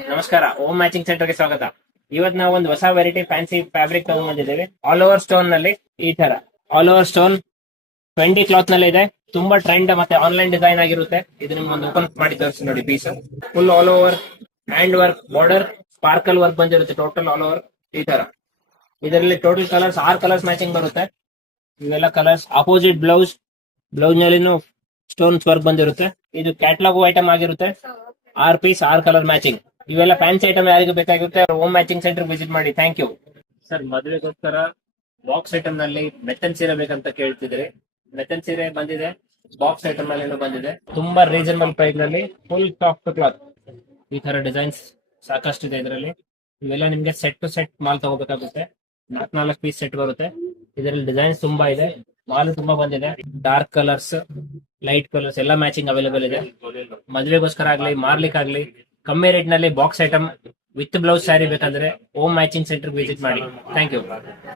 ನಮಸ್ಕಾರ, ohm matching ಸೆಂಟರ್ಗೆ ಸ್ವಾಗತ. ಇವತ್ ನಾವು ಒಂದು ಹೊಸ ವೆರೈಟಿ ಫ್ಯಾನ್ಸಿ ಫ್ಯಾಬ್ರಿಕ್ ತಗೊಂಡ್ಬಂದಿದ್ದೇವೆ. ಆಲ್ ಓವರ್ ಸ್ಟೋನ್ ನಲ್ಲಿ ಈ ತರ ಆಲ್ ಓವರ್ ಸ್ಟೋನ್ 20 ಕ್ಲಾತ್ ನಲ್ಲಿ ಇದೆ. ತುಂಬಾ ಟ್ರೆಂಡ್ ಮತ್ತೆ ಆನ್ಲೈನ್ ಡಿಸೈನ್ ಆಗಿರುತ್ತೆ. ಇದು ನಿಮ್ಗೆ ಒಂದು ಓಪನ್ ಮಾಡಿ ತೋರಿಸಿ ನೋಡಿ. Piece full all over hand work, border, sparkle work ಬಂದಿರುತ್ತೆ. ಟೋಟಲ್ ಆಲ್ ಓವರ್ ಈ ತರ. ಇದರಲ್ಲಿ ಟೋಟಲ್ ಕಲರ್ಸ್ 6 ಕಲರ್ಸ್ ಮ್ಯಾಚಿಂಗ್ ಬರುತ್ತೆ. ಇವೆಲ್ಲ ಕಲರ್ಸ್ ಅಪೋಸಿಟ್ ಬ್ಲೌಸ್ ನಲ್ಲಿನೂ ಸ್ಟೋನ್ಸ್ ವರ್ಕ್ ಬಂದಿರುತ್ತೆ. ಇದು ಕ್ಯಾಟಲಾಗ್ ಐಟಮ್ ಆಗಿರುತ್ತೆ. 6 ಪೀಸ್ 6 ಕಲರ್ ಮ್ಯಾಚಿಂಗ್. ಇವೆಲ್ಲ ಫ್ಯಾನ್ಸಿ ಐಟಮ್ ಯಾರಿಗೆ ಬೇಕಾಗುತ್ತೆ ಹೋಮ್ ಮ್ಯಾಚಿಂಗ್ ಸೆಂಟರ್ ವಿಸಿಟ್ ಮಾಡಿ. Thank you sir. ಮದುವೆಗೋಸ್ಕರ ಬಾಕ್ಸ್ ಐಟಮ್ ನಲ್ಲಿ ಮೆತ್ತನ್ ಸೀರೆ ಬೇಕಂತ ಕೇಳ್ತಿದ್ರಿ. ಮೆತ್ತನ್ ಸೀರೆ ಬಂದಿದೆ. ಬಾಕ್ಸ್ ಐಟಮ್ ನಲ್ಲಿ ಬಂದಿದೆ. ತುಂಬಾ ರೀಸನಬಲ್ ಪ್ರೈಸ್ ನಲ್ಲಿ ಫುಲ್ ಸಾಫ್ಟ್ ಕ್ಲಾತ್. ಈ ತರ ಡಿಸೈನ್ಸ್ ಸಾಕಷ್ಟಿದೆ ಇದರಲ್ಲಿ. ಇವೆಲ್ಲ ನಿಮ್ಗೆ ಸೆಟ್ ಟು ಸೆಟ್ ಮಾಲ್ ತಗೋಬೇಕಾಗುತ್ತೆ. 4 ಪೀಸ್ ಸೆಟ್ ಬರುತ್ತೆ. ಇದರಲ್ಲಿ ಡಿಸೈನ್ಸ್ ತುಂಬಾ ಇದೆ. ಮಾಲ್ ತುಂಬಾ ಬಂದಿದೆ. ಡಾರ್ಕ್ ಕಲರ್ಸ್, ಲೈಟ್ ಕಲರ್ಸ್ ಎಲ್ಲ ಮ್ಯಾಚಿಂಗ್ ಅವೈಲೇಬಲ್ ಇದೆ. ಮದುವೆಗೋಸ್ಕರ ಆಗ್ಲಿ, ಮಾರ್ಲಿಕ್ಕಾಗ್ಲಿ ಕಮ್ಮಿ ರೇಟ್ ನಲ್ಲಿ box item with blouse saree ಬೇಕಂದ್ರೆ ಹೋಮ್ ಮ್ಯಾಚಿಂಗ್ ಸೆಂಟರ್ ವಿಸಿಟ್ ಮಾಡಿ. Thank you.